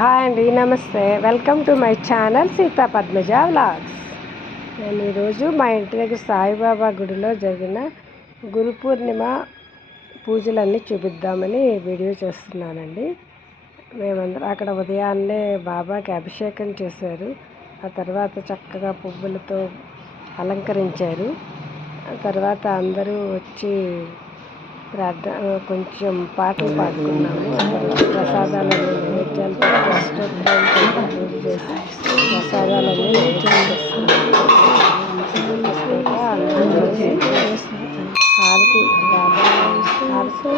Hi అండి, నమస్తే. Welcome to my channel Sita Padmaja vlogs. నేను ఈరోజు మా ఇంటి దగ్గర సాయిబాబా గుడిలో జరిగిన గురు పూర్ణిమ పూజలన్నీ చూపిద్దామని వీడియో చేస్తున్నానండి. మేమందరం అక్కడ ఉదయాన్నే బాబాకి అభిషేకం చేశారు. ఆ తర్వాత చక్కగా పువ్వులతో అలంకరించారు. ఆ తర్వాత అందరూ వచ్చి కొంచెం పాటలు పాడుకున్నాము. ప్రసాదాలన్నీ నైవేద్యాలు పూజ చేసి ప్రసాదాలన్నీ నైవేద్యం చేస్తున్నాము. అందరూ హారతి బాబా హారతి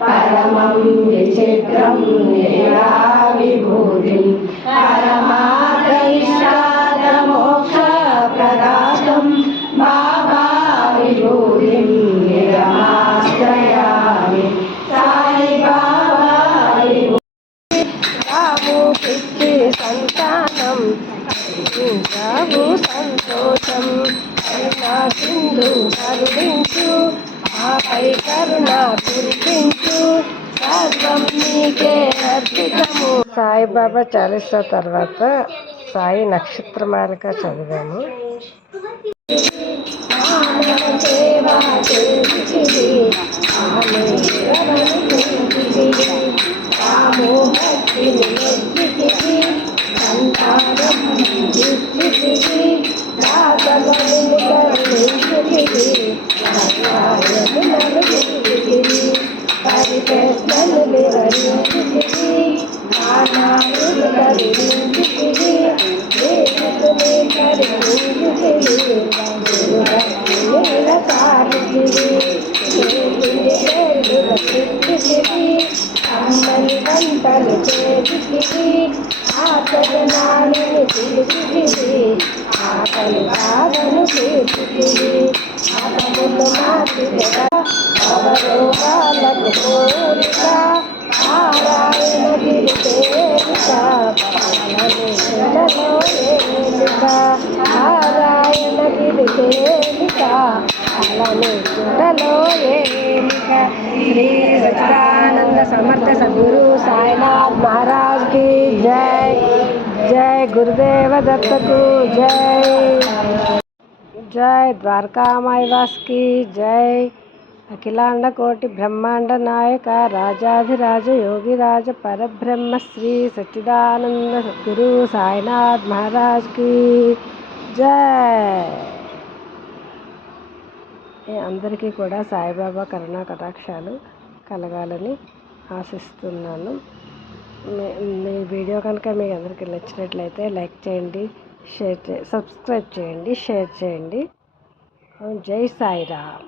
परमं विचित्रं लीला विभूतिं परमार्थैषादमोक्षप्रदातं बाबा विभूतिं निरमाश्रयामि साई बाबा विभूतिं బాబు పిచ్చి సంతానం బాబు సంతోషం కరుణా సింధు కరుణించు ఆపై కరుణ కురిపించు సర్వం నీకే అర్పితము. సాయిబాబా చాలీసా తర్వాత సాయి నక్షత్రమాలిక చదివాము. అమ్మని వంటలు చేసి ఆకలి పిలిచి ఆకలి బాధను తీర్చిది అతములు మాటిగా అవరోగాలకు కోరిక నారాయణ గిరిచేరిక పాలనేలలో ఏలిక నారాయణ గిరిచేరిక పాలనే చుడలో ఏలిక. శ్రీ సచ్చిదానంద సమర్థ సద్గురు సాయినాథ్ महाराज की जय. जय गुरुदेव दत्त को जय. जय द्वारका माईवास की जय. अखिलांड कोटि ब्रह्मांड नायक राजाधिराज योगिराज परब्रह्म श्री सच्चिदानंद सद्गुरु साईनाथ महाराज की जय. అందరికీ కూడా సాయిబాబా కరుణా కటాక్షాలు కలగాలని ఆశిస్తున్నాను. మీ వీడియో కనుక మీకు అందరికీ నచ్చినట్లయితే లైక్ చేయండి, సబ్స్క్రైబ్ చేయండి, షేర్ చేయండి. జై సాయిరామ్.